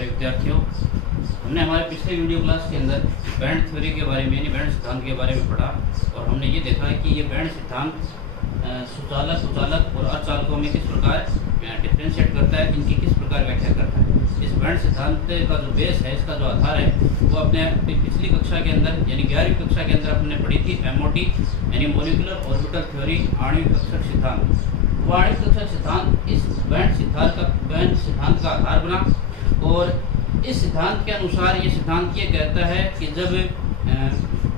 प्यारे विद्यार्थियों, हमने हमारे पिछले वीडियो क्लास के अंदर बैंड थ्योरी के बारे में यानी बैंड सिद्धांत के बारे में पढ़ा और हमने ये देखा है कि ये बैंड सिद्धांत सुचालक कुचालक और अचालकों में किस प्रकार डिफ्रेंशिएट करता है, इनकी किस प्रकार व्याख्या करता है। इस बैंड सिद्धांत का जो बेस है, इसका जो आधार है, वो अपने पिछली कक्षा के अंदर यानी 11वीं कक्षा के अंदर हमने पढ़ी थी MOT यानी मॉलिक्यूलर ऑर्बिटल थ्योरी, आणविक कक्षक सिद्धांत। वो आणविक कक्षक सिद्धांत इस बैंड सिद्धांत का आधार बना और इस सिद्धांत के अनुसार ये सिद्धांत ये कहता है कि जब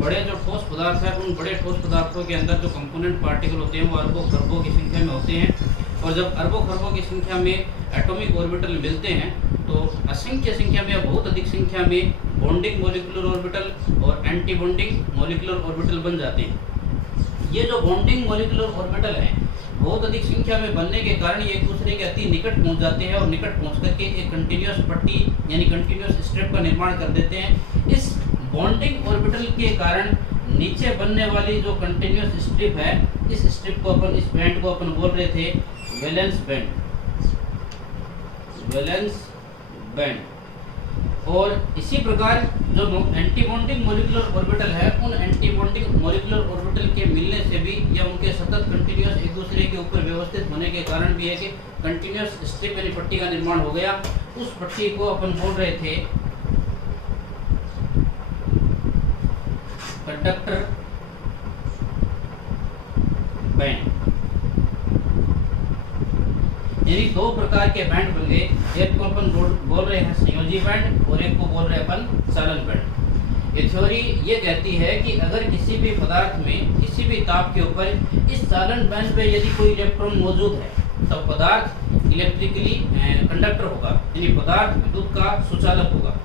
बड़े जो ठोस पदार्थ है, उन बड़े ठोस पदार्थों के अंदर जो कंपोनेंट पार्टिकल होते हैं वो अरबों खरबों की संख्या में होते हैं और जब अरबों खरबों की संख्या में एटॉमिक ऑर्बिटल मिलते हैं तो असंख्य संख्या में या बहुत अधिक संख्या में बॉन्डिंग मॉलिक्यूलर ऑर्बिटल और एंटी बॉन्डिंग मॉलिक्यूलर ऑर्बिटल बन जाते हैं। ये जो बॉन्डिंग मॉलिक्यूलर ऑर्बिटल है बहुत अधिक संख्या में बनने के कारण ये एक दूसरे के अति निकट पहुंच जाते हैं और निकट पहुंच करके एक कंटिन्यूअस पट्टी यानी कंटिन्यूअस स्ट्रिप का निर्माण कर देते हैं। इस बॉन्डिंग ऑर्बिटल के कारण नीचे बनने वाली जो कंटिन्यूअस स्ट्रिप है, इस स्ट्रिप को अपन, इस बैंड को अपन बोल रहे थे वैलेंस बैंड, वैलेंस बैंड। और इसी प्रकार जो एंटी बॉन्डिंग मॉलिक्यूलर ऑर्बिटल है, उन एंटी बॉन्डिंग मॉलिक्यूलर ऑर्बिटल के मिलने से भी या उनके सतत कंटिन्यूअस एक दूसरे के ऊपर व्यवस्थित होने के कारण भी है कि कंटिन्यूअस स्ट्रिप यानी पट्टी का निर्माण हो गया। उस पट्टी को अपन बोल रहे थे कंडक्टर बैंड। यानी दो प्रकार के बैंड बन गए, एक को अपन बोल रहे हैं संयोजी बैंड और एक को बोल रहे हैं अपन चालन बैंड। ये थ्योरी ये कहती है कि अगर किसी भी पदार्थ में किसी भी ताप के ऊपर इस चालन बैंड पे यदि कोई इलेक्ट्रॉन मौजूद है तो पदार्थ इलेक्ट्रिकली कंडक्टर होगा, यानी पदार्थ विद्युत का सुचालक होगा।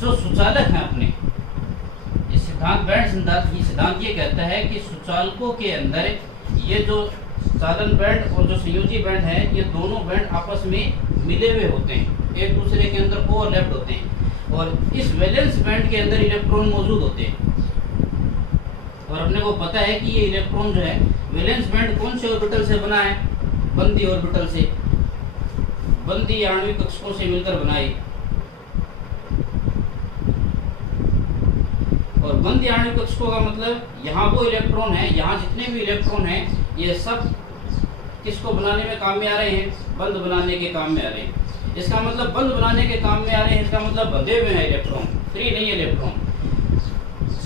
सो सुचालक है अपने इस सिद्धांत बैंड सिद्धांत ये कहता है कि सुचालकों के अंदर ये जो चालन बैंड और जो संयोजी बैंड है, ये दोनों बैंड आपस में मिले हुए होते हैं, एक दूसरे के अंदर ओवरलैप्ड होते हैं और इस वैलेंस बैंड के अंदर इलेक्ट्रॉन मौजूद होते हैं। और अपने को पता है कि ये इलेक्ट्रॉन जो है वैलेंस बैंड कौन से ऑर्बिटल से बना है, बंदी ऑर्बिटल से, बंदी आणविक कक्षकों से मिलकर बनाए। और बंदी आणविक कक्षकों का मतलब यहाँ वो इलेक्ट्रॉन है, यहाँ जितने भी इलेक्ट्रॉन हैं ये सब किसको बनाने में काम में आ रहे हैं, बंद बनाने के काम में आ रहे हैं। इसका मतलब बंद बनाने के काम में आ रहे हैं, इसका मतलब बंधे हुए हैं इलेक्ट्रॉन, फ्री नहीं है इलेक्ट्रॉन।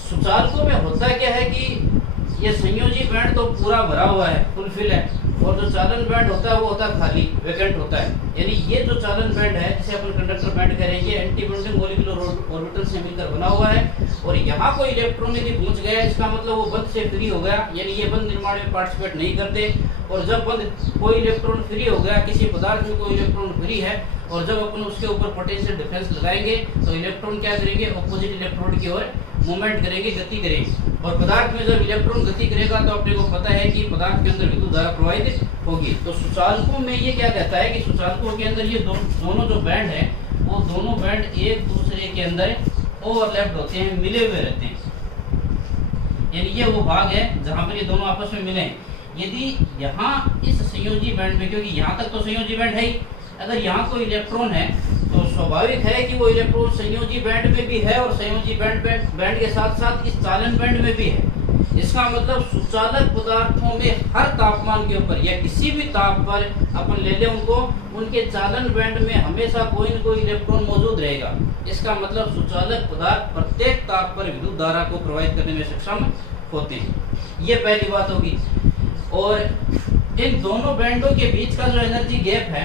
सुचालकों में होता क्या है कि ये संयोजी बैंड तो पूरा भरा हुआ है, फुलफिल है, और जो चालन बैंड होता है वो होता है खाली, वैकेंट होता है। यानी ये जो चालन बैंड है जिसे अपन कंडक्टर बैंड कह रहे हैं, ये एंटी बॉन्डिंग मॉलिक्यूलर ऑर्बिटल से मिलकर बना हुआ है और यहाँ कोई इलेक्ट्रॉन यदि पहुंच गया, इसका मतलब वो बंद से फ्री हो गया, यानी ये बंद निर्माण में पार्टिसिपेट नहीं करते। और जब बंद कोई इलेक्ट्रॉन फ्री हो गया, किसी पदार्थ में कोई इलेक्ट्रॉन फ्री है और जब अपन उसके ऊपर पोटेंशियल डिफरेंस लगाएंगे तो इलेक्ट्रॉन क्या करेंगे, ऑपोजिट इलेक्ट्रॉन की ओर मूवमेंट करेंगे, गति करेंगे। और पदार्थ में जब इलेक्ट्रॉन गति करेगा तो अपने को पता है कि पदार्थ के अंदर विद्युत धारा प्रवाहित होगी। तो सुचालकों में ये क्या कहता है कि सुचालकों के अंदर ये दोनों जो बैंड है वो दोनों बैंड एक दूसरे के अंदर ओवरलैप्ड होते हैं, मिले हुए रहते हैं। यानी ये वो भाग है जहाँ पर ये दोनों आपस में मिले हैं। यदि यहाँ इस संयोजी बैंड में, क्योंकि यहाँ तक तो संयोजी बैंड है ही, अगर यहाँ कोई इलेक्ट्रॉन है तो स्वाभाविक है कि वो इलेक्ट्रॉन संयोजी बैंड में भी है और संयोजी बैंड के साथ साथ इस चालन बैंड में भी है। इसका मतलब सुचालक पदार्थों में हर तापमान के ऊपर या किसी भी ताप पर अपन ले लें उनको, उनके चालन बैंड में हमेशा कोई न कोई इलेक्ट्रॉन मौजूद रहेगा। इसका मतलब सुचालक पदार्थ प्रत्येक ताप पर विद्युत धारा को प्रवाहित करने में सक्षम होते हैं। ये पहली बात होगी। और इन दोनों बैंडों के बीच का जो एनर्जी गैप है,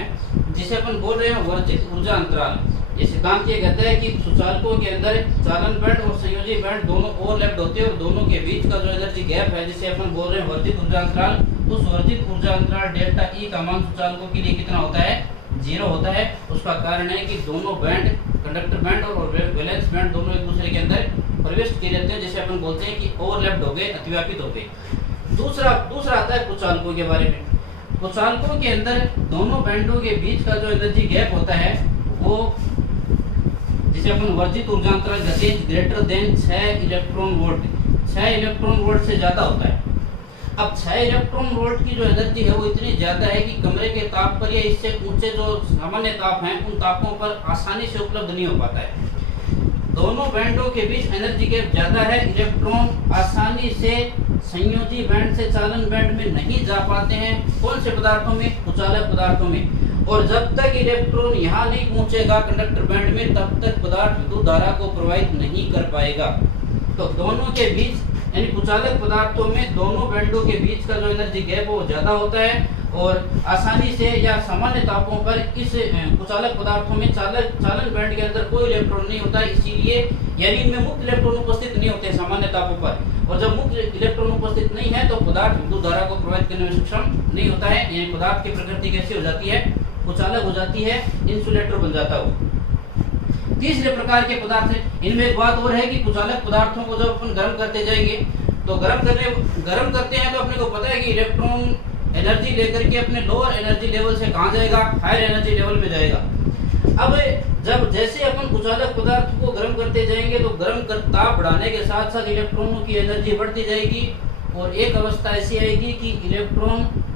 जिसे अपन बोल रहे हैं वर्जित ऊर्जा अंतराल, ये सिद्धांत ये कहता है कि सुचालकों के अंदर चालन बैंड और संयोजी बैंड दोनों ओवरलैप्ड होते हैं और दोनों के बीच का जो एनर्जी गैप है, जिसे अपन बोल रहे हैं वर्जित ऊर्जा अंतराल, उस वर्जित ऊर्जा अंतराल डेल्टा ई का मान सुचालकों के लिए कितना होता है, 0 होता है। उसका कारण है कि दोनों बैंड, कंडक्टर बैंड और वैलेंस बैंड, दोनों एक दूसरे के अंदर प्रविष्ट किए जाते हैं, जिसे अपन बोलते हैं कि ओवरलैप्ड हो गए, अतिव्यापित हो गए। दूसरा आता है कुचालकों के बारे में। कुचालकों के अंदर दोनों बैंडों के बीच का जो एनर्जी गैप होता है वो जिसे अपन वर्जित ऊर्जा अंतराल कहते हैं, greater than 6 electron volt, 6 electron volt से ज्यादा होता है। अब 6 इलेक्ट्रॉन वोल्ट की जो एनर्जी है वो इतनी ज्यादा है कि कमरे के ताप पर या इससे ऊंचे जो सामान्य ताप हैं उन तापों पर आसानी से उपलब्ध नहीं हो पाता है। दोनों बैंडों के बीच एनर्जी गैप ज्यादा है, इलेक्ट्रॉन आसानी से संयोजी बैंड से चालन बैंड में नहीं जा पाते हैं। कौन से पदार्थों में? कुचालक पदार्थों में। और जब तक इलेक्ट्रॉन यहाँ नहीं पहुंचेगा कंडक्टर बैंड में, तब तक पदार्थ विद्युत धारा को प्रवाहित नहीं कर पाएगा। तो दोनों के बीच यानी कुचालक पदार्थों में दोनों बैंडों के बीच का जो एनर्जी गैप वो ज्यादा होता है और आसानी से या सामान्य तापों पर इस कुचालक पदार्थों में चालन बैंड के अंदर कोई इलेक्ट्रॉन नहीं होता, इसीलिए यानी इनमें मुक्त इलेक्ट्रॉन उपस्थित नहीं होते सामान्य तापों पर। और जब मुक्त इलेक्ट्रॉन उपस्थित नहीं है तो पदार्थ विद्युत धारा को प्रवाहित करने में सक्षम नहीं होता है। यानी पदार्थ की प्रकृति कैसी हो जाती है? कुचालक हो जाती है, इंसुलेटर बन जाता हो। तीसरे प्रकार के पदार्थ है, इनमें एक बात और है कि कुचालक पदार्थों को जब अपन गर्म करते जाएंगे तो गर्म करते हैं तो अपने को पता है कि इलेक्ट्रॉन एनर्जी लेकर के अपने लोअर एनर्जी लेवल से कहां जाएगा? हायर एनर्जी लेवल में जाएगा। अब जब जैसे अपन कुचालक पदार्थ को गर्म करते जाएंगे तो गर्म कर ताप बढ़ाने के साथ साथ इलेक्ट्रॉनों की एनर्जी बढ़ती जाएगी और एक अवस्था ऐसी आएगी कि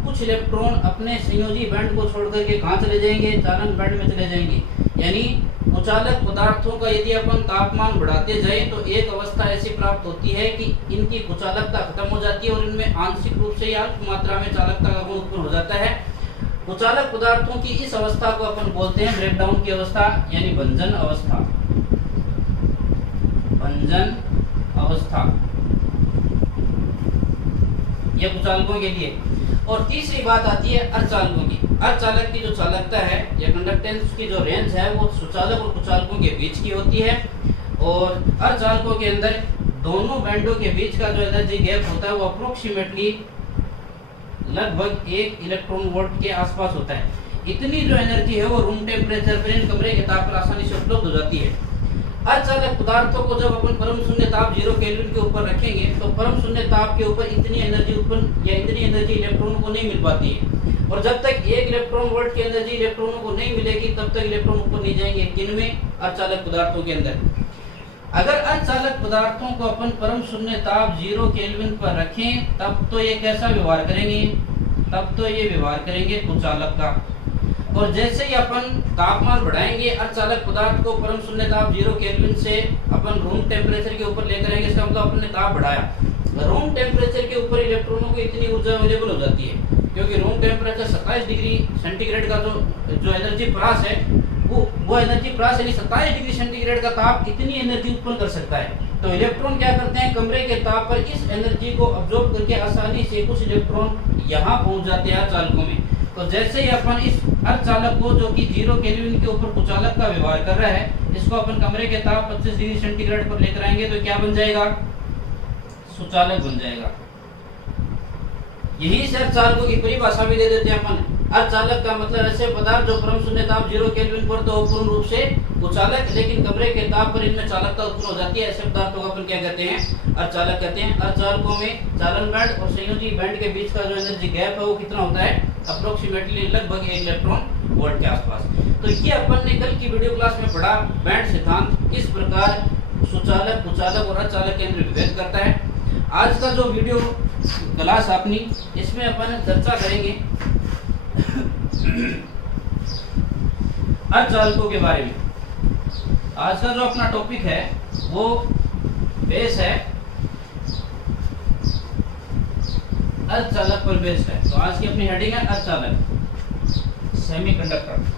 कुछ इलेक्ट्रॉन अपने संयोजी बैंड को छोड़ करके कहां चले जाएंगे? चालन बैंड में चले जाएंगे। यानी कुचालक पदार्थों का यदि अपन तापमान बढ़ाते जाएं तो एक अवस्था ऐसी प्राप्त होती है कि इनकी कुचालकता खत्म हो जाती है और इनमें आंशिक रूप से या अल्प मात्रा में चालकता का गुण उत्पन्न हो जाता है। कुचालक पदार्थों की इस अवस्था को अपन बोलते हैं ब्रेकडाउन की अवस्था यानी भंजन अवस्था। भंजन अवस्था यह कुचालकों के लिए। और तीसरी बात आती है अर्धचालकों की। अर्धचालक की जो चालकता है या कंडक्टेंस की जो रेंज है वो सुचालक और कुचालकों के बीच की होती है। और अर्धचालकों के अंदर दोनों बैंडों के बीच का जो एनर्जी गैप होता है वो अप्रोक्सीमेटली लगभग 1 इलेक्ट्रॉन वोल्ट के आसपास होता है। इतनी जो एनर्जी है वो रूम टेम्परेचर पर इन कमरे के ताप पर आसानी से उपलब्ध हो जाती है। अर्धचालक पदार्थों को जब अपन परम शून्य ताप 0 केल्विन के ऊपर रखेंगे तो परम शून्य ताप के ऊपर इतनी एनर्जी उत्पन्न या इतनी एनर्जी इलेक्ट्रॉनों को नहीं मिल पाती है। और जब तक 1 इलेक्ट्रॉन वोल्ट की एनर्जी इलेक्ट्रॉनों को नहीं मिलेगी तब तक इलेक्ट्रॉन ऊपर नहीं जाएंगे। किनमें? अर्धचालक पदार्थों के अंदर। अगर अर्धचालक पदार्थों को अपन परम शून्य ताप 0 केल्विन पर रखें तब तो ये कैसा व्यवहार करेंगे? तब तो ये व्यवहार करेंगे कुचालक का। और जैसे ही अपन तापमान बढ़ाएंगे अर्धचालक पदार्थ को परम शून्य ताप 0 केल्विन से अपन रूम टेम्परेचर के ऊपर लेकर आएंगे, इसका मतलब अपन ने ताप बढ़ाया। रूम टेम्परेचर के ऊपर इलेक्ट्रॉनों को इतनी ऊर्जा अवेलेबल हो जाती है क्योंकि रूम टेम्परेचर 27 डिग्री सेंटीग्रेड का जो एनर्जी प्रास है वो एनर्जी प्रास यानी 27 डिग्री सेंटीग्रेड का ताप इतनी एनर्जी उत्पन्न कर सकता है। तो इलेक्ट्रॉन क्या करते हैं? कमरे के ताप पर इस एनर्जी को अब्जॉर्ब करके आसानी से कुछ इलेक्ट्रॉन यहाँ पहुंच जाते हैं अर्धचालकों में। तो जैसे ही अपन इस अर्धचालक को जो कि 0 केल्विन के ऊपर कुचालक का व्यवहार कर रहा है इसको अपन कमरे के ताप 25 डिग्री सेंटीग्रेड पर लेकर आएंगे तो क्या बन जाएगा? सुचालक बन जाएगा। यही से अर्धचालकों की परिभाषा भी दे देते हैं अपन। अर्धचालक का मतलब ऐसे पदार्थ जो परम शून्य ताप 0 केल्विन पर तो पूर्ण रूप से कुचालक लेकिन कमरे के ताप पर इनमें चालकता उत्पन्न हो जाती है। ऐसे पदार्थों को अपन क्या कहते हैं? अर्धचालक कहते हैं। अर्धचालकों में चालन बैंड और संयोजी बैंड के बीच का जो एनर्जी गैप है वो कितना होता है? अप्रोक्सीमेटली लगभग 1 इलेक्ट्रॉन वोल्ट के आसपास। तो ये अपन ने कल की वीडियो क्लास में पढ़ा बैंड सिद्धांत किस प्रकार सुचालक, कुचालक और अर्धचालक के अंदर विभेद करता है। आज का जो वीडियो क्लास अपनी इसमें अपन चर्चा करेंगे अर्धचालकों के बारे में। आज का जो अपना टॉपिक है वो बेस है अर्धचालक पर बेस्ड है। तो आज की अपनी हेडिंग है अर्धचालक, सेमीकंडक्टर।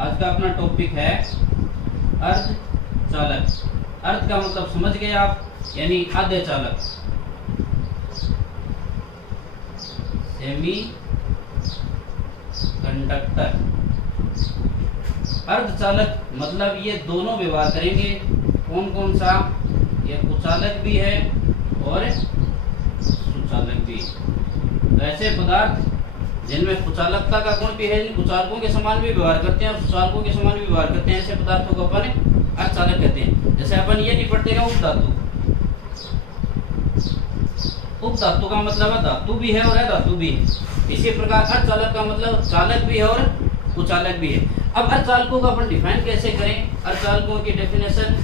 आज का अपना टॉपिक है अर्धचालक। अर्ध का मतलब समझ गए आप, यानी आधे चालक। Semi conductor. अर्धचालक मतलब ये दोनों व्यवहार करेंगे। कौन कौन सा? ये कुचालक भी है और सुचालक भी। तो ऐसे पदार्थ जिनमें कुचालकता का गुण भी है, कुचालकों के समान भी व्यवहार करते हैं और सुचालकों के समान भी व्यवहार करते हैं, ऐसे पदार्थों को अपन अर्धचालक कहते हैं। जैसे अपन ये नहीं पढ़ते ना उपधातु। उपधातु का मतलब है धातु भी है और अधातु भी है। इसी प्रकार अर्धचालक का मतलब चालक भी है और कुचालक भी है। अब अर्धचालकों को अपन डिफाइन कैसे करें? अर्धचालकों की डेफिनेशन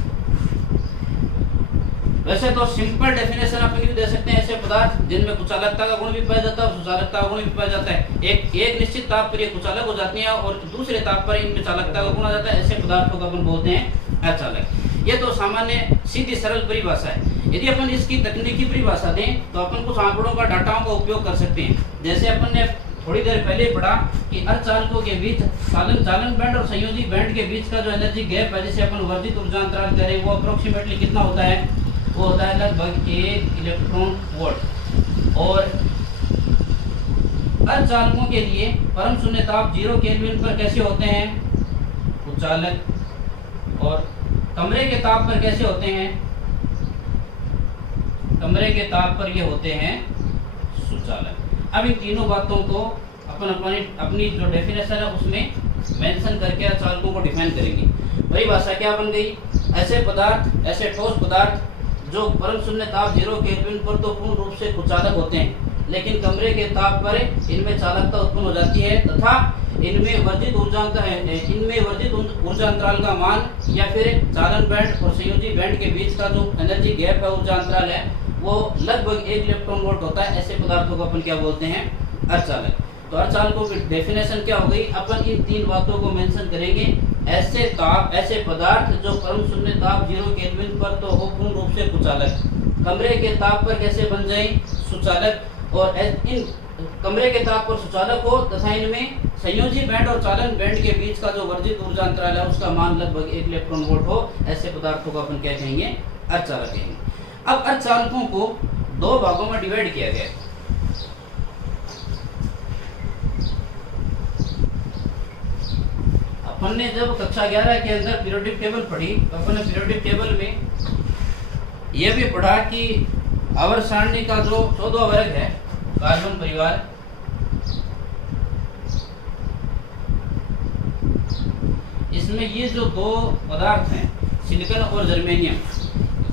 वैसे तो सिंपल डेफिनेशन अपन यूं दे सकते हैं, ऐसे पदार्थ जिनमें कुचालकता का गुण भी पाया जाता है और सुचालकता का गुण भी पाया जाता है। एक निश्चित ताप पर ये कुचालक हो जाती है और दूसरे ताप पर इनमें चालकता का गुण आ जाता है। ऐसे पदार्थों को अपन बोलते हैं अर्धचालक। ये तो सामान्य सीधी सरल परिभाषा है। यदि अपन इसकी तकनीकी परिभाषा दें तो अपन कुछ आंकड़ों का डाटाओं का उपयोग कर सकते हैं। जैसे अपन ने थोड़ी देर पहले पढ़ा कि अर्धचालकों के बीच चालन बैंड और संयोजी बैंड के बीच का जो एनर्जी गैप है, जिसे अपन वर्जित ऊर्जा अंतराल कह रहे हैं, वो अप्रोक्सीमेटली कितना होता है? वो होता है लगभग 1 इलेक्ट्रॉन वोल्ट। और अर्धचालकों के लिए परम शून्य ताप 0 केल्विन पर कैसे होते हैं? कुचालक। और कमरे के ताप पर कैसे होते हैं? कमरे के ताप पर ये होते हैं सुचालक। अब इन तीनों बातों को अपन अपनी जो डेफिनेशन है उसमें मेंशन करके अर्धचालकों को डिफाइन करेंगे। परिभाषा क्या बन गई? ऐसे पदार्थ, ऐसे ठोस पदार्थ जो परम शून्य ताप 0 केल्विन पर तो पूर्ण रूप से कुचालक होते हैं, लेकिन कमरे के ताप पर इनमें चालकता उत्पन्न हो जाती है तथा इनमें वर्जित ऊर्जा अंतराल का मान या फिर चालन बैंड और संयोजी बैंड के बीच का जो एनर्जी गैप है, ऊर्जा अंतराल है, वो लगभग 1 इलेक्ट्रॉन वोल्ट होता है। ऐसे पदार्थों को अपन क्या बोलते हैं? अर्धचालक। तो अर्धचालकों की डेफिनेशन क्या हो गई? अपन इन तीन बातों को मेंशन करेंगे। ऐसे पदार्थ जो परम शून्य ताप 0 केल्विन पर तो हो पूर्ण रूप से कुचालक, कमरे के ताप पर कैसे बन जाए? सुचालक। और इन कमरे के ताप पर सुचालक हो तथा इनमें संयोजी बैंड और चालन बैंड के बीच का जो वर्जित ऊर्जा अंतराल है उसका मान लगभग 1 इलेक्ट्रॉन वोल्ट हो, ऐसे पदार्थों को अपन क्या कहेंगे? अर्धचालक कहेंगे। अब अर्धचालकों को दो भागों में डिवाइड किया गया है। अपन ने जब कक्षा 11 के अंदर पीरियोडिक टेबल पढ़ी तो अपन ने पीरियोडिक टेबल में यह भी पढ़ा कि आवर्त सारणी का जो 14वां वर्ग है कार्बन परिवार, इसमें ये जो दो पदार्थ हैं सिलिकॉन और जर्मेनियम,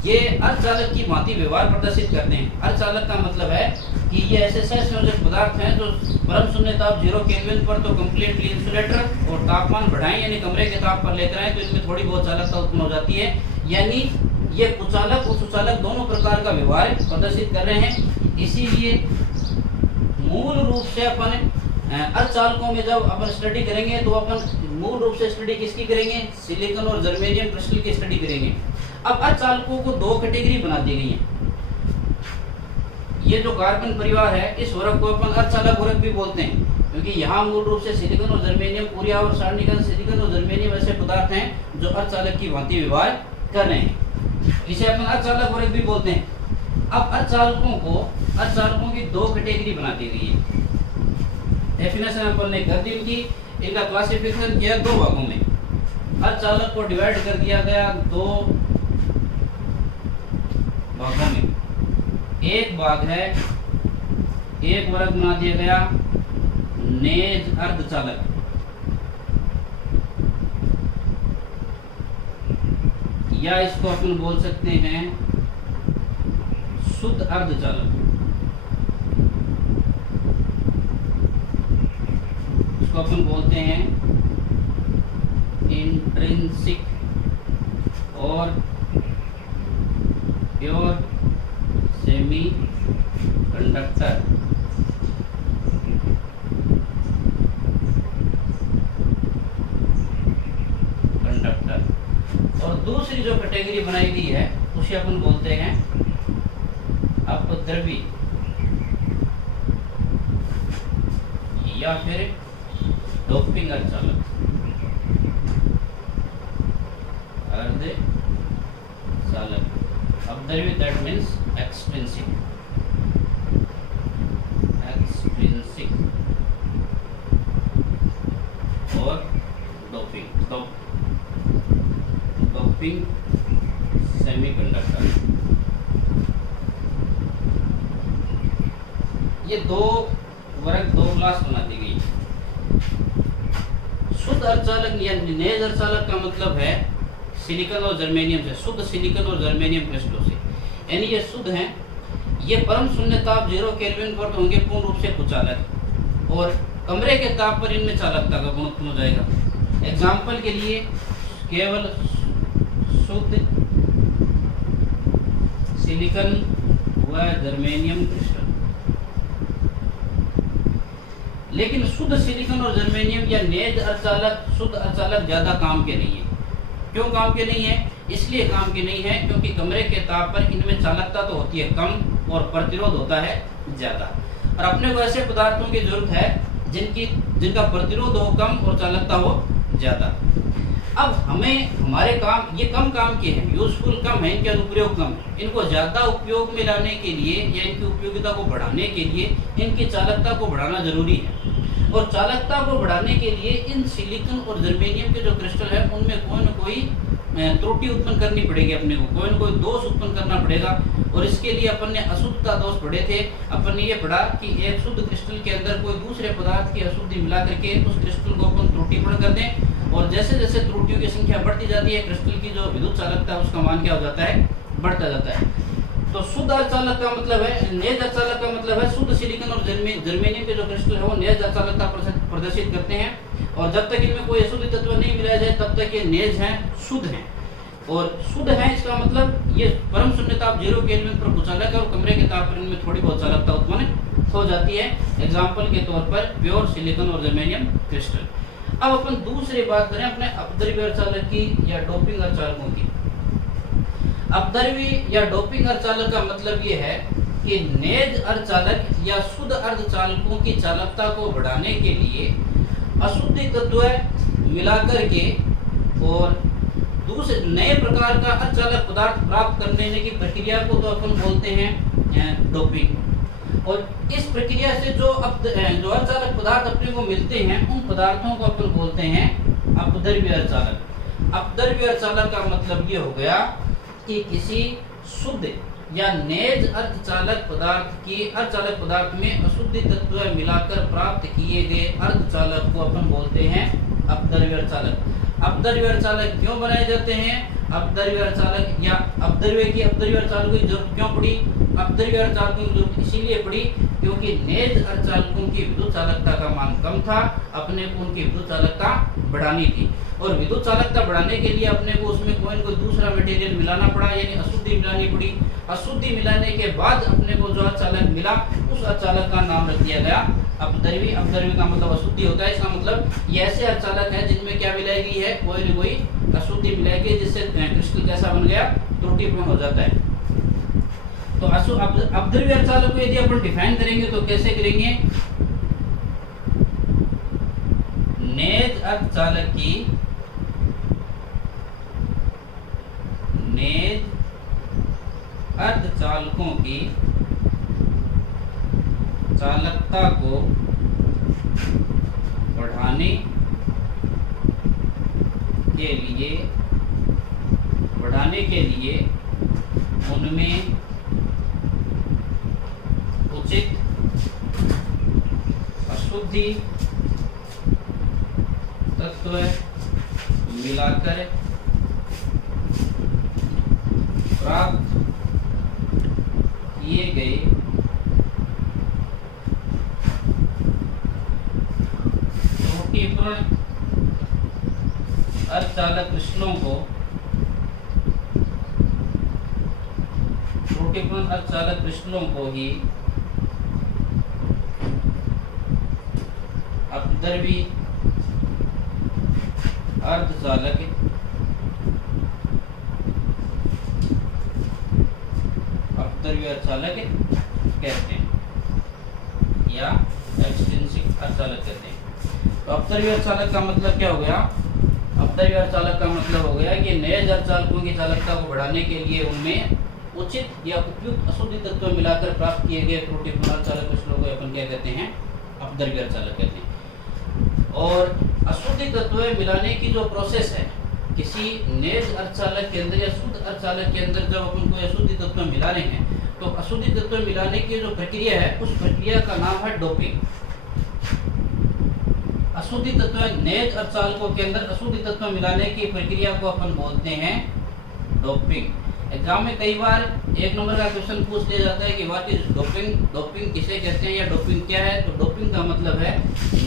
ये अर्धचालक की भांति व्यवहार प्रदर्शित करते हैं। अर्धचालक का मतलब है कि ये ऐसे सहसंयोजक पदार्थ हैं जो परम शून्य ताप 0 केल्विन पर तो कंप्लीटली इंसुलेटर और तापमान बढ़ाएं यानी कमरे के ताप पर लेकर आए तो इनमें थोड़ी बहुत चालकता उत्पन्न हो जाती है। यानी ये कुचालक और सुचालक दोनों प्रकार का व्यवहार प्रदर्शित कर रहे हैं। इसीलिए मूल रूप से अपन अर्धचालकों में जब अपन स्टडी करेंगे तो अपन मूल रूप से स्टडी किसकी करेंगे? सिलिकॉन और जर्मेनियम क्रिस्टल की स्टडी करेंगे। अब अर्धचालकों को दो कैटेगरी बना दी गई है। ये जो कार्बन परिवार है इस वर्ग को अपन अर्धचालक वर्ग भी बोलते हैं, क्योंकि यहाँ मूल रूप से सिलिकॉन और जर्मेनियम पूरी आवर्त सारणी का सिलिकॉन और जर्मेनियम ऐसे पदार्थ हैं जो अर्धचालक की भांति व्यवहार कर रहे हैं, इसे अपन अर्धचालक वर्ग भी बोलते हैं। अब अर्धचालकों की दो कैटेगरी बना दी गई है। डेफिनेशन अपन ने कर दी इनकी, इनका क्लासिफिकेशन किया दो भागों में। अर्धचालक को डिवाइड कर दिया गया दो भागों में। एक भाग है, एक वर्ग बना दिया गया नेज अर्धचालक, या इसको अपन बोल सकते हैं शुद्ध अर्धचालक। इसको अपन बोलते हैं इंट्रिंसिक और प्योर सेमी कंडक्टर। और दूसरी जो कैटेगरी बनाई गई है उसे अपन बोलते हैं अपद्रवी या फिर डोपिंग अर्धचालक। अपद्रवी दैट मीन्स एक्सट्रिंसिक और डोपिंग सेमीकंडक्टर। ये दो वर्ग, दो क्लास बना दी गई। शुद्ध अर्धचालक या नेज अर्धचालक का मतलब है सिलिकॉन और जर्मेनियम से, शुद्ध सिलिकॉन और जर्मेनियम क्रिस्टलों से, यानी ये शुद्ध हैं। ये परम शून्य ताप 0 केल्विन पर तो होंगे पूर्ण रूप से कुचालक, और कमरे के ताप पर इनमें चालकता का गुण उत्पन्न हो जाएगा। एग्जाम्पल के लिए केवल शुद्ध सिलिकॉन व जर्मेनियम क्रिस्टल। लेकिन शुद्ध सिलिकॉन और जर्मेनियम या नेज अर्धचालक शुद्ध अर्धचालक ज्यादा काम के नहीं है। क्यों काम के नहीं है? इसलिए काम के नहीं है क्योंकि कमरे के ताप पर इनमें चालकता तो होती है कम और प्रतिरोध होता है ज्यादा। और अपने को ऐसे पदार्थों की जरूरत है जिनका प्रतिरोध हो कम और चालकता हो ज्यादा। अब हमें हमारे काम ये कम काम के हैं, यूजफुल कम है, इनके अनुप्रयोग कम है। इनको ज्यादा उपयोग में लाने के लिए या इनकी उपयोगिता को बढ़ाने के लिए इनकी चालकता को बढ़ाना जरूरी है। और चालकता को बढ़ाने के लिए इन सिलिकॉन और जर्मेनियम के जो क्रिस्टल है उनमें कोई न कोई त्रुटि उत्पन्न करनी पड़ेगी, अपने को कोई न कोई दोष उत्पन्न करना पड़ेगा। और इसके लिए अपन ने अशुद्धता दोष पढ़े थे। अपन ने ये पढ़ा कि एक शुद्ध क्रिस्टल के अंदर कोई दूसरे पदार्थ की अशुद्धि मिला करके उस क्रिस्टल को अपन त्रुटिपूर्ण कर दें, और जैसे जैसे त्रुटियों की संख्या बढ़ती जाती है क्रिस्टल की जो विद्युत चालकता है उसका मान क्या हो जाता है? बढ़ता जाता है। तो शुद्ध अर्धचालक का मतलब है, नेज अर्धचालक का मतलब है शुद्ध सिलिकॉन और जर्मेनियम के जो क्रिस्टल है वो नेज अर्धचालकता प्रदर्शित करते हैं। और जब तक इनमें कोई अशुद्ध तत्व नहीं मिलाया जाए तब तक ये नेज हैं, शुद्ध हैं। और शुद्ध है इसका मतलब ये परम शून्य ताप 0 केल्विन पर कुचालक है और कमरे के ताप पर इनमें थोड़ी बहुत चालकता उत्पन्न हो जाती है। एग्जाम्पल के तौर पर प्योर सिलिकॉन और जर्मेनियम क्रिस्टल। अब अपन दूसरी बात करें अपने अपद्रव्य अर्धचालक की या डोपिंग अर्धचालकों की। अपद्रव्य या डोपिंग अर्धचालक का मतलब ये है कि नेज अर्धचालक या शुद्ध अर्धचालकों की चालकता को बढ़ाने के लिए अशुद्ध तत्व मिलाकर के और दूसरे नए प्रकार का अर्धचालक पदार्थ प्राप्त करने की प्रक्रिया को तो अपन बोलते हैं डोपिंग। और इस प्रक्रिया से जो अर्धचालक पदार्थ अपने को मिलते हैं उन पदार्थों को अपन बोलते हैं अपद्रव्य अर्धचालक। अपद्रव्य अर्धचालक का मतलब ये हो गया कि किसी शुद्ध या नेज अर्धचालक पदार्थ में अशुद्ध तत्व मिलाकर प्राप्त किए गए अर्धचालक को अपन बोलते हैं अपद्रव्य अर्धचालक। अपद्रव्य अर्धचालक क्यों बनाए जाते हैं? अपद्रव्य अर्धचालक या अपद्रव्य अर्धचालकों की जरूरत क्यों पड़ी? अपद्रव्य अर्धचालकों की जरूरत इसीलिए पड़ी क्योंकि नेज अर्धचालकों की विद्युत चालकता का मान कम था, अपने को उनकी विद्युत चालकता बढ़ानी थी। और विद्युत चालकता बढ़ाने के लिए अपने को उसमें कोई न कोई दूसरा मटेरियल मिलाना पड़ा, यानी अशुद्धि मिलानी पड़ी। अशुद्धि मिलाने के बाद अपने को जो अर्धचालक मिला उस अर्धचालक का नाम रख दिया गया अपद्रव्य। अपद्रव्य का मतलब अशुद्धि होता है। इसका मतलब ये ऐसे अर्धचालक है जिनमें क्या मिलाई गई है? कोई न कोई अशुद्धि मिलाई गई, जिससे क्रिस्टल कैसा बन गया? त्रुटिपूर्ण हो जाता है। तो अपद्रव्य अर्धचालक को यदि अपन डिफाइन करेंगे तो कैसे करेंगे? नेज अर्धचालक की नेज अर्धचालकों की चालकता को बढ़ाने के लिए उनमें उचित अशुद्धि तत्व मिलाकर प्राप्त किए गए त्रुटिपूर्ण अर्धचालक क्रिस्टलों को ही अपद्रव्य अर्धचालक कहते हैं या एक्सट्रिंसिक अर्धचालक कहते हैं। तो अपद्रव्य अर्धचालक का मतलब क्या हो गया? अपद्रव्य अर्धचालक का मतलब हो गया कि नेज अर्धचालकों की चालकता को बढ़ाने के लिए उनमें उचित या उपयुक्त अशुद्ध तत्व मिलाकर प्राप्त किए गए त्रुटिपूर्ण अर्धचालक क्रिस्टलों को अपन क्या कहते हैं? अपद्रव्य अर्धचालक कहते हैं। और अशुद्ध तत्व मिलाने की जो प्रोसेस है किसी नेज अर्धचालक के अंदर या शुद्ध अर्धचालक के अंदर, जब अपन कोई अशुद्ध तत्व मिला रहे हैं तो अशुद्ध तत्व मिलाने की जो प्रक्रिया है उस प्रक्रिया का नाम है डोपिंग। अशुद्ध तत्व नेज अर्धचालकों के अंदर अशुद्ध तत्व मिलाने की प्रक्रिया को अपन बोलते हैं डोपिंग। एग्जाम में कई बार एक नंबर का क्वेश्चन पूछ लिया जाता है कि व्हाट इज डोपिंग, डोपिंग किसे कहते हैं या डोपिंग क्या है। तो डोपिंग का मतलब है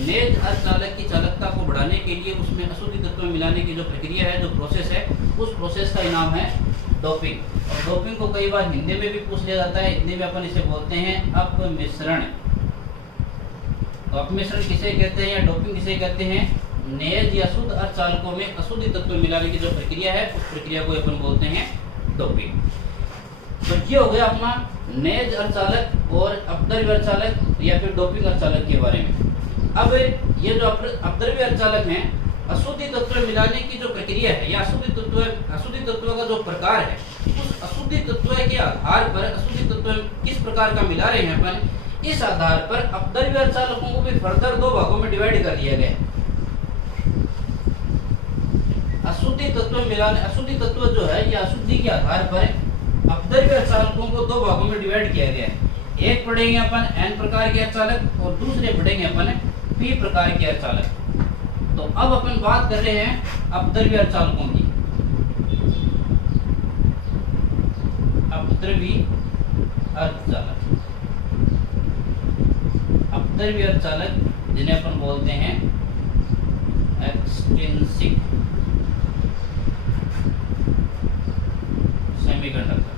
नेज अर्धचालक की चालकता को बढ़ाने के लिए उसमें अशुद्ध तत्व मिलाने की जो प्रक्रिया है, जो प्रोसेस है, उस प्रोसेस का नाम है डोपिंग। और डोपिंग को कई बार हिंदी में भी पूछ लिया जाता है। हिंदी में अपन इसे बोलते हैं अपमिश्रण। तो अपमिश्रण किसे कहते हैं या डोपिंग किसे कहते हैं? नेज या शुद्ध अर्धचालकों में अशुद्ध तत्व मिलाने की जो प्रक्रिया है, उस प्रक्रिया को अपन बोलते हैं डोपिंग। तो ये हो गया अपना नेज अर्धचालक और अपद्रव्य अर्धचालक या फिर डोपिंग अर्धचालक के बारे में। अब ये जो अपद्रव्य अर्धचालक हैं, अशुद्ध तत्व मिलाने की जो प्रक्रिया है या अशुद्ध तत्व का जो प्रकार है, उस अशुद्ध तत्व के आधार पर अशुद्ध तत्व किस प्रकार का मिला रहे हैं अपन, इस आधार पर अपद्रव्य अर्धचालकों को भी फर्दर दो भागों में डिवाइड कर दिया गया है। अशुद्ध तत्व जो है या अशुद्धि के आधार पर अपद्रव्य अर्धचालकों को दो भागों में डिवाइड किया गया है। एक पढ़ेंगे अपन N प्रकार के अर्धचालक और दूसरे पढ़ेंगे अपन P प्रकार के अर्धचालक। तो अब अपन बात कर रहे हैं अपद्रव्य अर्धचालकों की। अपद्रव्य अर्धचालक जिन्हें अपन बोलते हैं एक्सट्रिंसिक सेमीकंडक्टर।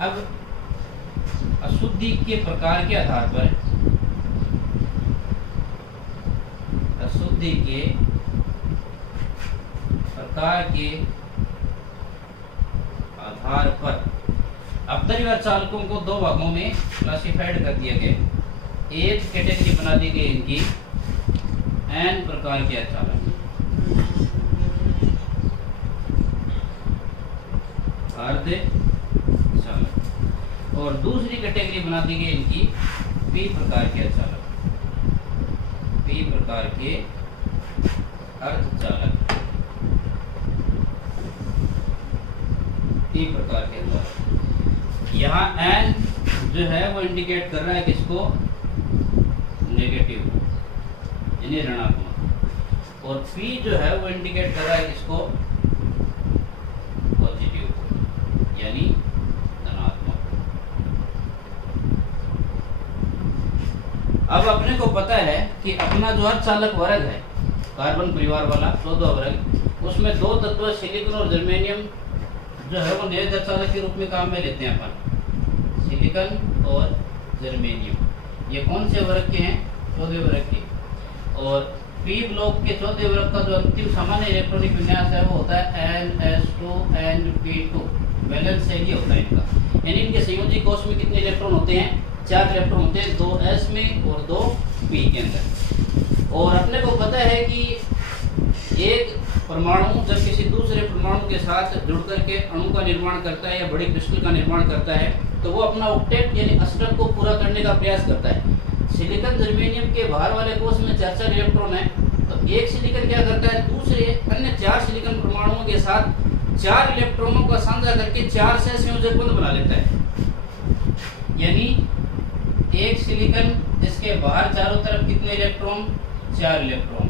अब अशुद्धि के प्रकार के आधार पर अपद्रव्य अर्धचालकों को दो भागों में क्लासिफाइड कर दिया गया। एक कैटेगरी बना दी गई इनकी N प्रकार के अर्धचालक, अर्धचालक, और दूसरी कैटेगरी बना दी गई इनकी P प्रकार के अर्धचालक, P प्रकार के अर्धचालक, P प्रकार के अर्धचालक। यहाँ N जो है वो इंडिकेट कर रहा है किसको? नेगेटिव यानी ऋणात्मक, और P जो है वो इंडिकेट कर रहा है किसको? पॉजिटिव यानी धनात्मक। अब अपने को पता है कि अपना जो अर्धचालक वर्ग है, कार्बन परिवार वाला 14 वर्ग, उसमें दो तत्व सिलिकॉन और जर्मेनियम जो है वो नेज अर्धचालक के रूप में काम में लेते हैं अपन, सिलिकॉन और जर्मेनियम। ये कौन से वर्ग के हैं? 14 वर्ग के। और P ब्लॉक के 14 वर्ग का जो अंतिम सामान्य इलेक्ट्रॉनिक विन्यास है वो होता है NS2Np2। वैलेंस शेल होता है इनका, यानी इनके संयोजी कोश में कितने इलेक्ट्रॉन होते हैं? 4 इलेक्ट्रॉन होते हैं, 2 S में और 2 P के अंदर। और अपने को पता है कि एक परमाणु जब किसी दूसरे परमाणु के साथ जुड़ करके अणु का निर्माण करता है या बड़े क्रिस्टल का निर्माण करता है, तो वो अपना ऑक्टेट यानी अष्टक को पूरा करने का प्रयास करता है। सिलिकॉन जर्मेनियम के बाहर वाले कोश में 4 इलेक्ट्रॉन है, तो एक सिलिकॉन क्या करता है? दूसरे अन्य 4 सिलिकॉन परमाणुओं के साथ 4 इलेक्ट्रॉनों का साझा करके 4 से संयोजक बंध बना लेता है। यानी एक सिलिकॉन इसके बाहर चारों तरफ कितने इलेक्ट्रॉन? 4 इलेक्ट्रॉन।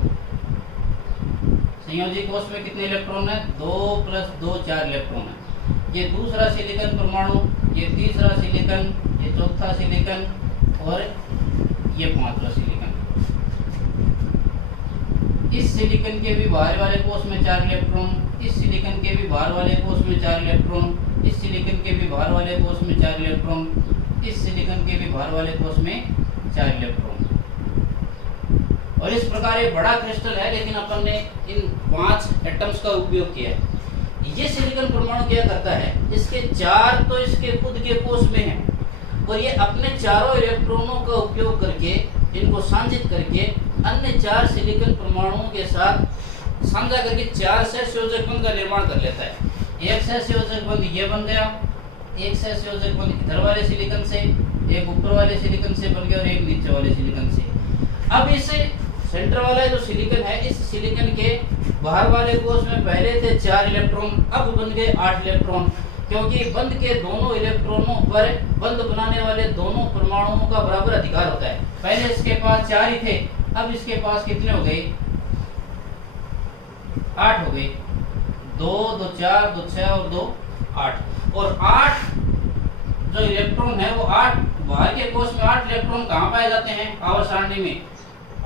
संयोजी कोश में कितने इलेक्ट्रॉन है? 2 + 2 4 इलेक्ट्रॉन है। ये दूसरा सिलिकॉन परमाणु, ये तीसरा सिलिकॉन, ये चौथा सिलिकॉन और ये 5वां सिलिकॉन। इस सिलिकॉन के भी बाहर वाले कोश में 4 इलेक्ट्रॉन, इस सिलिकॉन के भी बाहर वाले कोश में 4 इलेक्ट्रॉन, इस सिलिकॉन के भी बाहर वाले कोश में 4 इलेक्ट्रॉन, इस सिलिकॉन के भी बाहर वाले कोश में 4 इलेक्ट्रॉन। और इस प्रकार ये बड़ा क्रिस्टल है, लेकिन अपन ने इन 5 एटम्स का उपयोग किया है। ये सिलिकॉन परमाणु क्या करता है? इसके 4 तो इसके खुद के कोश में है, और ये अपने चारों इलेक्ट्रॉनों का उपयोग करके इनको सांझित करके अन्य 4 सिलिकॉन परमाणुओं के साथ साझा करके 4 से संयोजक बंध का निर्माण कर लेता है। एक से संयोजक बंध ये बन गया, एक से संयोजक बंध इधर वाले सिलिकॉन से, एक ऊपर वाले सिलिकॉन से बन गया और एक नीचे वाले सिलिकॉन से। अब इस सेंटर वाला जो सिलिकॉन है, इस सिलिकॉन के बाहर वाले कोश में पहले थे 4 इलेक्ट्रॉन, अब बन गए 8 इलेक्ट्रॉन, क्योंकि बंध के दोनों इलेक्ट्रॉनों पर बंध बनाने वाले दोनों परमाणुओं का बराबर अधिकार होता है। पहले इसके पास 4 ही थे, अब इसके पास कितने हो गए? 8 हो गए, 2 2 4 2 6 और 2 8। और 8 जो इलेक्ट्रॉन है वो 8 बाहर के कोश में 8 इलेक्ट्रॉन कहाँ पाए जाते हैं? आवर्त सारणी में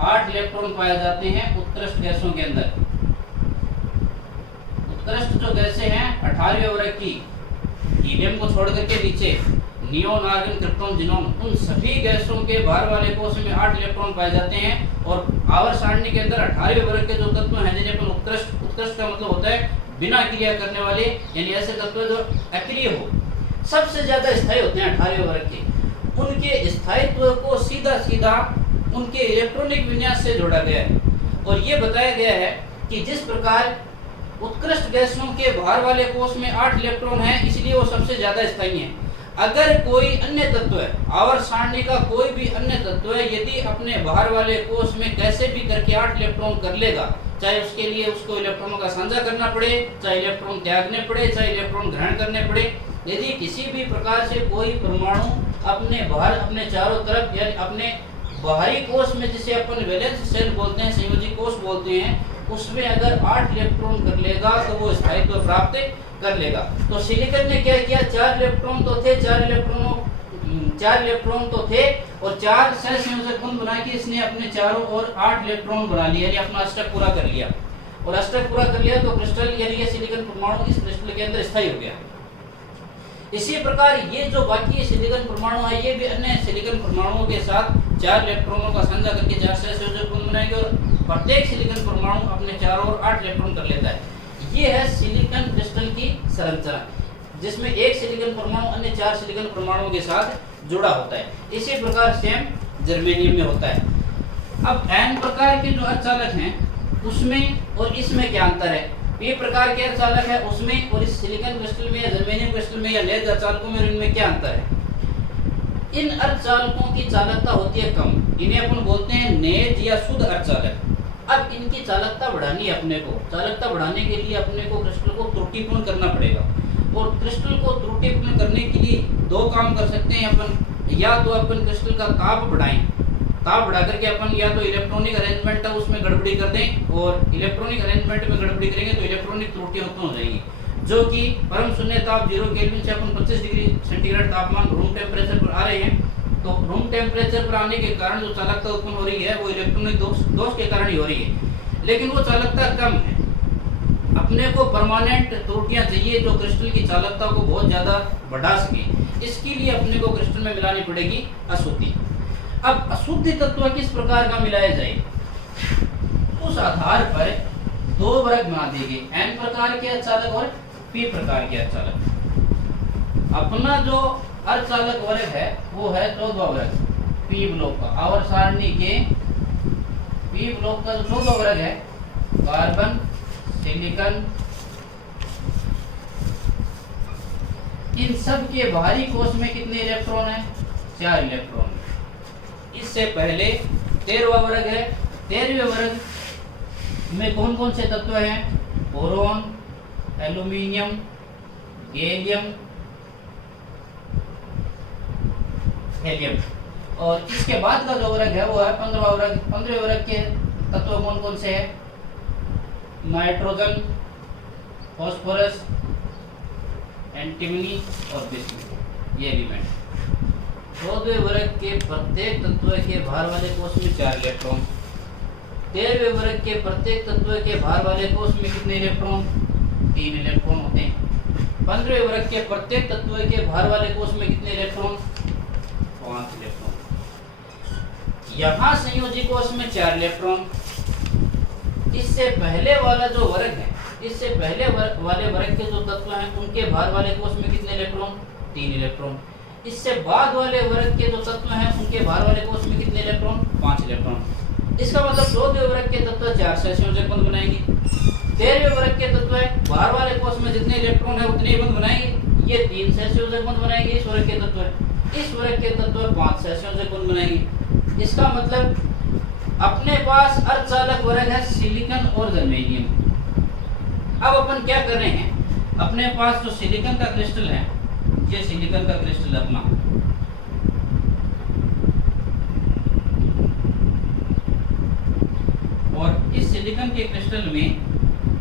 8 इलेक्ट्रॉन पाए जाते हैं उत्कृष्ट गैसों के अंदर। उत्कृष्ट जो गैसें हैं 18वें वर्ग की, हीलियम को छोड़ करके नीचे नियोन, आर्गन, क्रिप्टॉन, जिनोन, उन सभी गैसों के बाहर वाले कोश में 8 इलेक्ट्रॉन पाए जाते हैं। और आवर्त सारणी के अंदर 18वें वर्ग के जो तत्व हैं जिन्हें अपन उत्कृष्ट, उत्कृष्ट का मतलब होता है बिना क्रिया करने वाले, यानी ऐसे तत्व जो अक्रिय हो, सबसे ज्यादा स्थायी होते हैं 18वें वर्ग के। उनके स्थायित्व को सीधा सीधा उनके इलेक्ट्रॉनिक विन्यास से जोड़ा गया है। और ये बताया गया है कि जिस प्रकार उत्कृष्ट गैसों के बाहर वाले कोश में 8 इलेक्ट्रॉन हैं, इसलिए वो सबसे ज्यादा स्थायी हैं। अगर कोई अन्य तत्व है, आवर्त सारणी का कोई भी अन्य तत्व है, यदि अपने बाहर वाले कोश में कैसे भी करके 8 इलेक्ट्रॉन कर लेगा, चाहे उसके लिए उसको इलेक्ट्रॉनों का साझा करना पड़े, चाहे इलेक्ट्रॉन त्यागने पड़े, चाहे इलेक्ट्रॉन ग्रहण करने पड़े, यदि किसी भी प्रकार से कोई परमाणु अपने बाहर, अपने चारों तरफ, यानी अपने बाहरी कोश में, जिसे अपन वैलेंस शेल बोलते हैं, संयोजी कोश बोलते हैं, उसमें अगर 8 इलेक्ट्रॉन कर लेगा तो वो स्थायित्व प्राप्त कर लेगा। तो सिलिकॉन ने क्या किया? 4 इलेक्ट्रॉन तो थे, 4 इलेक्ट्रॉन तो थे, और 4 सहसंयोजक बंध बना के इसने अपने चारों ओर 8 इलेक्ट्रॉन बना लिया, यानी अपना अष्टक पूरा कर लिया। और अष्टक पूरा कर लिया तो क्रिस्टल, यानी ये सिलिकॉन परमाणु इस क्रिस्टल के अंदर स्थायी हो गया। इसी प्रकार ये जो बाकी सिलिकॉन परमाणु है, ये भी अन्य सिलिकॉन परमाणुओं के साथ 4 इलेक्ट्रॉनों का साझा करके 4 सहसंयोजक बंध बनाएंगे, और प्रत्येक सिलिकॉन परमाणु अपने चारों ओर 8 इलेक्ट्रॉन कर लेता है। ये है सिलिकॉन क्रिस्टल की संरचना, जिसमें एक सिलिकॉन परमाणु अन्य 4 सिलिकॉन परमाणुओं के साथ जुड़ा होता है। इसी प्रकार सेम जर्मेनियम में होता है। अब एन प्रकार के जो अर्धचालक हैं उसमें और इसमें क्या अंतर है? पी प्रकार के अर्धचालक है उसमें और इस सिलिकॉन क्रिस्टल में या जर्मेनियम क्रिस्टल में या लेड अर्धचालकों में, इनमें क्या अंतर है? इन अर्धचालकों की चालकता होती है कम, इन्हें अपन बोलते हैं नेज या शुद्ध अर्धचालक। अब इनकी चालकता बढ़ानी है अपने को, चालकता बढ़ाने के लिए अपने को क्रिस्टल को त्रुटिपूर्ण करना पड़ेगा। और क्रिस्टल को त्रुटिपूर्ण करने के लिए 2 काम कर सकते हैं अपन, या तो अपन क्रिस्टल का ताप बढ़ाएं, ताप बढ़ा करके अपन या तो इलेक्ट्रॉनिक अरेंजमेंट है उसमें गड़बड़ी कर दें, और इलेक्ट्रॉनिक अरेंजमेंट में गड़बड़ी करेंगे तो इलेक्ट्रॉनिक त्रुटियां उत्पन्न हो जाएगी, जो कि परम शून्य ताप 0 केल्विन से अपन 25 डिग्री सेंटीग्रेड तापमान रूम टेम्परेचर पर आ रहे हैं। तो रूम टेम्परेचर पर आने के कारण जो चालकता उत्पन्न हो रही है वो इलेक्ट्रॉनिक दोष के कारण ही हो रही है, लेकिन वो चालकता कम है। अपने को परमानेंट त्रुटियां चाहिए जो क्रिस्टल की चालकता को बहुत ज्यादा बढ़ा सके, इसके लिए अपने को क्रिस्टल में मिलानी पड़ेगी अशुद्धि। अब अशुद्धि तत्व किस प्रकार का मिलाया जाए, उस आधार पर 2 वर्ग बना दिए, एन प्रकार के अर्धचालक और पी प्रकार के अर्धचालक। अपना जो अर्धचालक वर्ग है वो है 14वां वर्ग, पी ब्लॉक का। आवर्त सारणी के पी ब्लॉक का जो 14वां वर्ग है, कार्बन, सिलिकॉन, इन सब के बाहरी कोश में कितने इलेक्ट्रॉन हैं? 4 इलेक्ट्रॉन। इससे पहले 13वां वर्ग है। 13वें वर्ग में कौन कौन से तत्व हैं? Boron, aluminium, gallium, helium. और इसके बाद का जो वर्ग है वो है 15वां वर्ग। 15वें वर्ग के तत्व कौन कौन से हैं? नाइट्रोजन, फास्फोरस, एंटीमनी और बिस्मुथ, ये एलिमेंट। 14वें वर्ग के प्रत्येक तत्व के बाहर वाले कोश में 4 इलेक्ट्रॉन। 13वें वर्ग के प्रत्येक तत्व के बाहर वाले कोश में कितने इलेक्ट्रॉन? 3 इलेक्ट्रॉन होते हैं। 15वें वर्ग के प्रत्येक तत्व के बाहर वाले कोश में कितने इलेक्ट्रॉन? 5 इलेक्ट्रॉन। यहाँ संयोजी कोश में 4 इलेक्ट्रॉन। इससे पहले वाला जो वर्ग है, इससे पहले वाले वर्ग के जो तत्व हैं उनके बाहर वाले कोश में कितने इलेक्ट्रॉन? 3 इलेक्ट्रॉन। इससे बाद वाले वर्ग के जो तत्व हैं उनके बाहर वाले कोश में कितने इलेक्ट्रॉन? 5 इलेक्ट्रॉन। इसका मतलब 14वें वर्ग के तत्व 4 सहसंयोजक बंध बनाएंगे। 13वें वर्ग के तत्व है बाहर वाले कोश में जितने इलेक्ट्रॉन है उतने ही बंध बनाएंगे, ये 3 सहसंयोजक बंध बनाएंगे। इस वर्ग के तत्व है, इस वर्ग के तत्व 5 सहसंयोजक बंध बनाएंगे। इसका मतलब अपने पास अर्धचालक वर्ग है सिलिकॉन और जर्मेनियम। अब अपन क्या कर रहे हैं, अपने पास जो सिलिकॉन का क्रिस्टल है, ये सिलिकॉन का क्रिस्टल अपना, और इस सिलिकॉन के क्रिस्टल में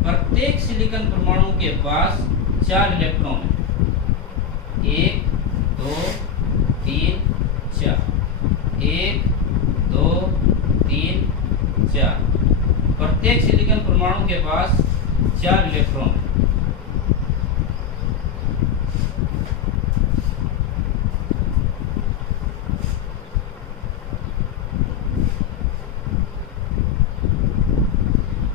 प्रत्येक सिलिकॉन परमाणु के पास 4 इलेक्ट्रॉन है। 1 2 3 4, 1 2 3 4। प्रत्येक सिलिकॉन परमाणु के पास 4 इलेक्ट्रॉन है।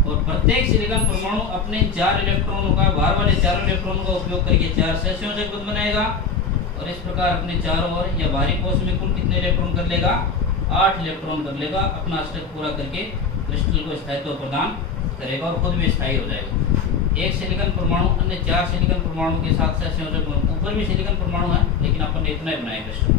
और प्रत्येक सिलिकॉन परमाणु अपने 4 इलेक्ट्रॉनों का, बाहर वाले 4 इलेक्ट्रॉनों का उपयोग करके 4 सहसंयोजक बंध बनाएगा और इस प्रकार अपने चारों ओर या बाहरी कोश में कुल कितने इलेक्ट्रॉन कर लेगा? 8 इलेक्ट्रॉन कर लेगा। अपना अष्टक पूरा करके क्रिस्टल को स्थायित्व प्रदान करेगा और खुद भी स्थायी हो जाएगा। एक सिलिकॉन परमाणु अन्य 4 सिलिकॉन परमाणु के साथ सहसंयोजक, ऊपर भी सिलिकॉन परमाणु है लेकिन अपन ने इतना ही बनाया क्रिस्टल।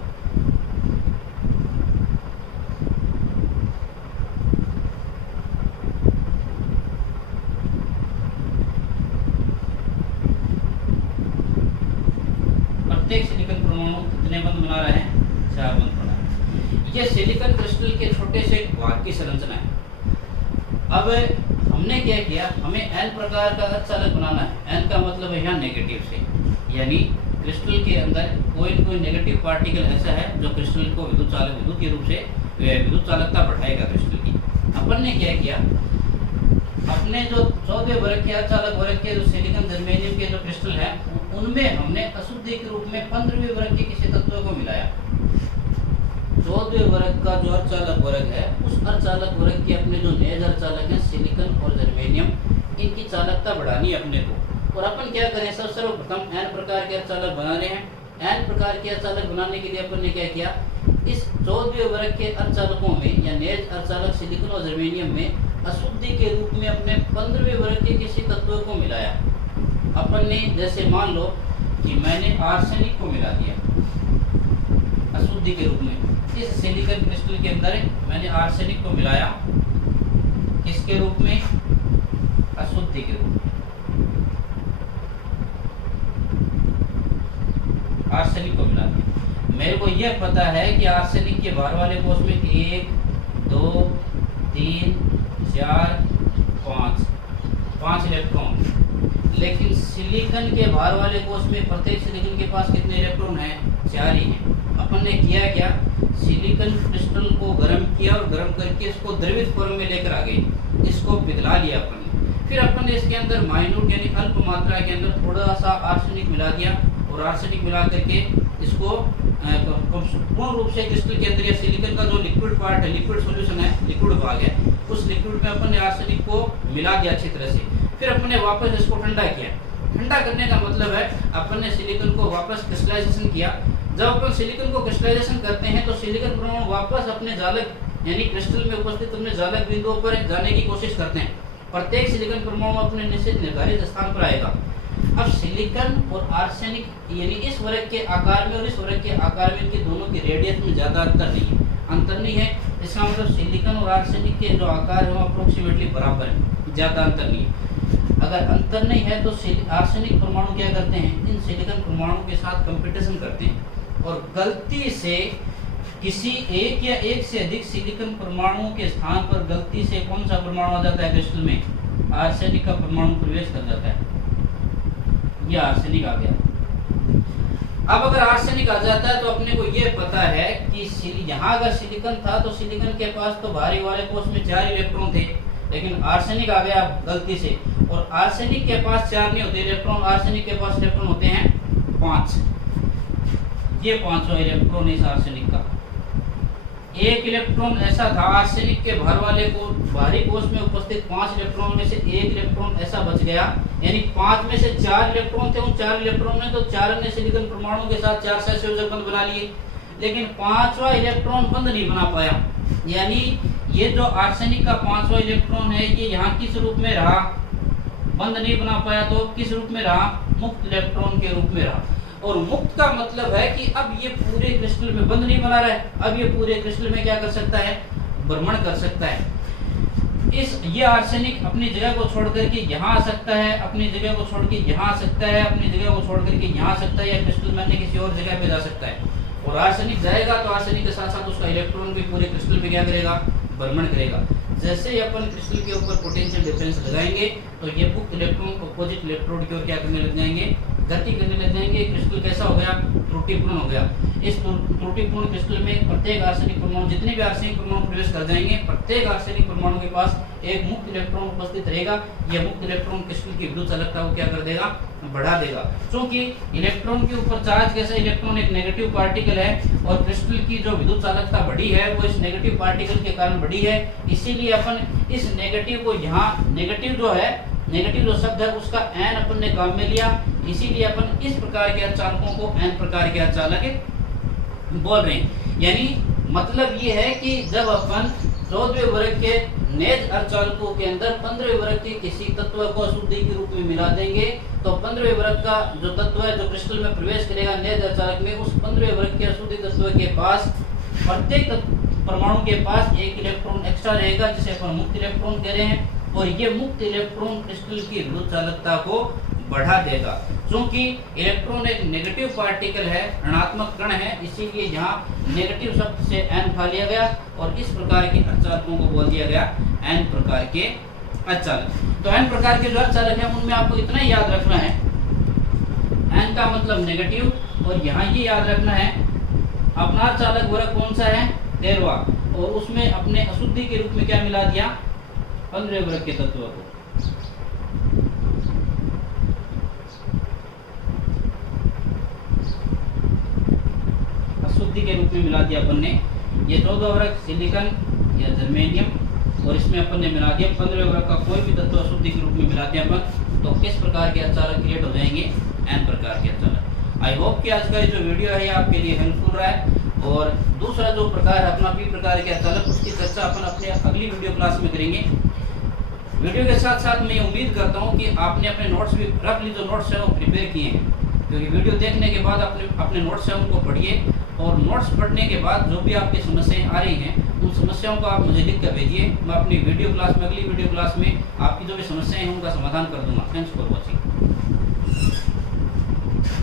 प्रत्येक सिलिकॉन परमाणु कितने बंध बना रहे हैं? 4 बंध बना रहे हैं। ये सिलिकॉन क्रिस्टल के छोटे से एक भाग की संरचना है। अब हमने क्या किया, हमें n प्रकार का अर्धचालक बनाना है। n का मतलब है यहाँ नेगेटिव से, यानी क्रिस्टल के अंदर कोई न कोई नेगेटिव पार्टिकल ऐसा है जो क्रिस्टल को विद्युत के रूप से विद्युत चालकता बढ़ाएगा क्रिस्टल की। अपन ने क्या किया, अपने जो 14वें वर्ग के अर्धचालक वर्ग के जो सिलिकॉन जर्मेनियम के जो क्रिस्टल है उनमें हमने अशुद्धि के रूप में 15वें वर्ग के किसी तत्व को मिलाया। 14वें वर्ग का जो अर्धचालक वर्ग है उस अर्धचालक वर्ग के अपने जो नेज अर्धचालक है सिलिकॉन और जर्मेनियम, इनकी चालकता बढ़ानी है अपने को। और अपन क्या करें, सर्वप्रथम n प्रकार के अर्धचालक बनाने हैं। n प्रकार के अर्धचालक बनाने के लिए अपन ने क्या किया, इस 14वें वर्ग के अर्धचालकों में या नेज अर्धचालक सिलिकॉन और जर्मेनियम में अशुद्धि के रूप में अपने 15वें वर्ग के किसी तत्व को मिलाया। अपन ने जैसे मान लो कि मैंने आर्सेनिक को मिला दिया अशुद्धि के रूप में। इस सिलिकॉन क्रिस्टल के अंदर मैंने आर्सेनिक को मिलाया, किसके रूप में? अशुद्धि के रूप में। आर्सेनिक को मिला दिया। मेरे को यह पता है कि आर्सेनिक के बाहर वाले कोश में 1 2 3 4 5 इलेक्ट्रॉन, लेकिन सिलिकॉन के बाहर वाले कोश में प्रत्येक सिलिकॉन के पास कितने इलेक्ट्रॉन हैं? 4 ही हैं। अपन ने किया क्या, सिलिकॉन क्रिस्टल को गर्म किया और गर्म करके इसको द्रवित फॉर्म में लेकर आ गए, इसको पिघला लिया अपन ने। फिर अपन ने इसके अंदर माइन्यूट यानी अल्प मात्रा के अंदर थोड़ा सा आर्सेनिक मिला दिया और आर्सेनिक मिला करके इसको पूर्ण रूप से क्रिस्टल के अंदर या सिलिकॉन का जो लिक्विड पार्ट है, लिक्विड सॉल्यूशन है, लिक्विड भाग है, उस लिक्विड में अपन ने आर्सेनिक को मिला दिया अच्छी तरह से। फिर अपन ने वापस इसको ठंडा किया। ठंडा करने का मतलब है अपन ने सिलिकॉन को वापस क्रिस्टलाइजेशन किया। जब अपन सिलिकॉन को क्रिस्टलाइजेशन करते हैं तो सिलिकॉन परमाणु वापस अपने जालक यानी क्रिस्टल में उपस्थित अपने जालक बिंदुओं पर जाने की कोशिश करते हैं। प्रत्येक सिलिकॉन परमाणु अपने निश्चित निर्धारित स्थान पर आएगा। अब सिलिकॉन और आर्सेनिक यानी इस वर्ग के आकार में और इस वर्ग के आकार में, इनके दोनों के रेडियस में ज्यादा अंतर नहीं है। इसका मतलब सिलिकॉन और आर्सेनिक के जो आकार है वो अप्रोक्सीमेटली बराबर है, ज्यादा अंतर नहीं है। अगर अंतर नहीं है तो आर्सेनिक परमाणु क्या करते हैं, इन सिलिकॉन परमाणु के साथ कंपटीशन करते हैं और गलती से किसी एक या एक से अधिक सिलिकॉन परमाणुओं के स्थान पर गलती से कौन सा परमाणु आ जाता है क्रिस्टल में? आर्सेनिक का परमाणु प्रवेश कर जाता है। यह आर्सेनिक आ गया। अब अगर आर्सेनिक आ जाता है तो अपने को यह पता है कि यहाँ अगर सिलिकॉन था तो सिलिकॉन के पास तो बाहरी वाले कोश में 4 इलेक्ट्रॉन थे, लेकिन आर्सेनिक आ गया गलती से और आर्सेनिक के पास 4 नहीं होते इलेक्ट्रॉन, आर्सेनिक के पास इलेक्ट्रॉन होते हैं 5। ये 5वां इलेक्ट्रॉन इस आर्सेनिक का। एक इलेक्ट्रॉन ऐसा था आर्सेनिक के बाहरी कोश में उपस्थित 5 इलेक्ट्रॉन में से एक इलेक्ट्रॉन ऐसा बच गया, यानी 5 में से 4 इलेक्ट्रॉन थे। उन 4 इलेक्ट्रॉन ने तो 4 अन्य सिलिकॉन परमाणु के साथ 4 सहसंयोजक बंध बना लिए, लेकिन 5वां इलेक्ट्रॉन बंध नहीं बना पाया। यानी ये जो आर्सेनिक का 5वां इलेक्ट्रॉन है ये यहाँ किस रूप में रहा? बंध नहीं बना पाया। तो किस रूप में रहा? मुक्त इलेक्ट्रॉन के रूप में रहा। और मुक्त का मतलब है कि अब ये पूरे क्रिस्टल में बंध नहीं बना रहा है, अब ये पूरे क्रिस्टल में क्या कर सकता है? भ्रमण कर सकता है। ये आर्सेनिक अपनी जगह को छोड़ करके यहाँ आ सकता है, अपनी जगह को छोड़ के यहाँ आ सकता है, अपनी जगह को छोड़ करके यहाँ आ सकता है, या क्रिस्टल में किसी और जगह पे जा सकता है। और आर्सेनिक जाएगा तो आर्सेनिक के साथ साथ उसका इलेक्ट्रॉन भी पूरे क्रिस्टल में क्या करेगा? भ्रमण करेगा। जैसे ही अपन क्रिस्टल के ऊपर पोटेंशियल डिफरेंस लगाएंगे तो ये मुक्त इलेक्ट्रॉन अपोजिट इलेक्ट्रोड की ओर क्या करने लग जाएंगे, गति करने लग जाएंगे। क्रिस्टल कैसा हो गया, त्रुटिपूर्ण हो गया। इस त्रुटिपूर्ण क्रिस्टल में प्रत्येक आर्सेनिक परमाणु, जितने भी आर्सेनिक परमाणु प्रवेश कर जाएंगे, प्रत्येक आर्सेनिक परमाणु के पास एक मुक्त इलेक्ट्रॉन उपस्थित रहेगा। यह मुक्त इलेक्ट्रॉन क्रिस्टल की विद्युत चालकता को क्या कर देगा, बढ़ा देगा। क्योंकि इलेक्ट्रॉन के ऊपर चार्ज कैसा, इलेक्ट्रॉन एक नेगेटिव पार्टिकल है और क्रिस्टल की जो विद्युत चालकता बढ़ी है वो इस नेगेटिव पार्टिकल के कारण बढ़ी है। इसीलिए अपन इस नेगेटिव को यहाँ, नेगेटिव जो है, नेगेटिव जो शब्द है उसका एन अपन ने काम में लिया। इसीलिए अपन इस प्रकार के अर्धचालकों को एन प्रकार के अर्धचालक बोल रहे हैं। यानी मतलब ये है कि जब अपन 14वें वर्ग के नेज अर्धचालकों के अंदर 15वें वर्ग के किसी तत्व को अशुद्धि के रूप में मिला देंगे तो 15वें वर्ग का जो तत्व है जो क्रिस्टल में प्रवेश करेगा नेज अर्धचालक में, उस 15वें वर्ग के अशुद्धि तत्व के पास प्रत्येक परमाणु के पास एक इलेक्ट्रॉन एक्स्ट्रा रहेगा, जिसे अपन मुक्त इलेक्ट्रॉन कह रहे हैं। और ये मुक्त इलेक्ट्रॉन क्रिस्टल की विद्युत चालकता को बढ़ा देगा। क्योंकि इलेक्ट्रॉन एक नेगेटिव पार्टिकल है, ऋणात्मक कण है, इसीलिए यहाँ नेगेटिव शब्द से एन उठा लिया गया और इस प्रकार के अर्धचालकों को बोल दिया गया एन प्रकार के अर्धचालक। तो एन प्रकार के जो अर्धचालक हैं उनमें आपको इतना ही याद रखना है, एन का मतलब नेगेटिव, और यहाँ ये याद रखना है अपना अर्धचालक वर्ग कौन सा है, 13वां, और उसमें अपने अशुद्धि के रूप में क्या मिला दिया, 15वें वर्ग के तत्व को। अशुद्धि के रूप में मिला दिया अपन ने। ये 14वां वर्ग सिलिकॉन या जर्मेनियम, और इसमें अपन ने मिला दिया 15वें वर्ग का कोई भी तत्व अशुद्धि के रूप में मिला दिया अपन। तो किस प्रकार के अर्धचालक क्रिएट हो जाएंगे, एन प्रकार के अर्धचालक। आई होप कि आज का जो वीडियो है ये आपके लिए हेल्पफुल रहा है। और दूसरा जो प्रकार है अपना पी प्रकार के अर्धचालक, उसकी चर्चा अपन अपने अगली वीडियो क्लास में करेंगे। वीडियो के साथ साथ मैं उम्मीद करता हूँ कि आपने अपने नोट्स भी रफली जो नोट्स है वो प्रिपेयर किए हैं, क्योंकि वीडियो देखने के बाद अपने नोट्स हैं उनको पढ़िए, और नोट्स पढ़ने के बाद जो भी आपकी समस्याएं आ रही हैं उन समस्याओं को आप मुझे लिख कर भेजिए। मैं अपनी वीडियो क्लास में, अगली वीडियो क्लास में आपकी जो भी समस्याएं हैं उनका समाधान कर दूंगा। Thanks for watching.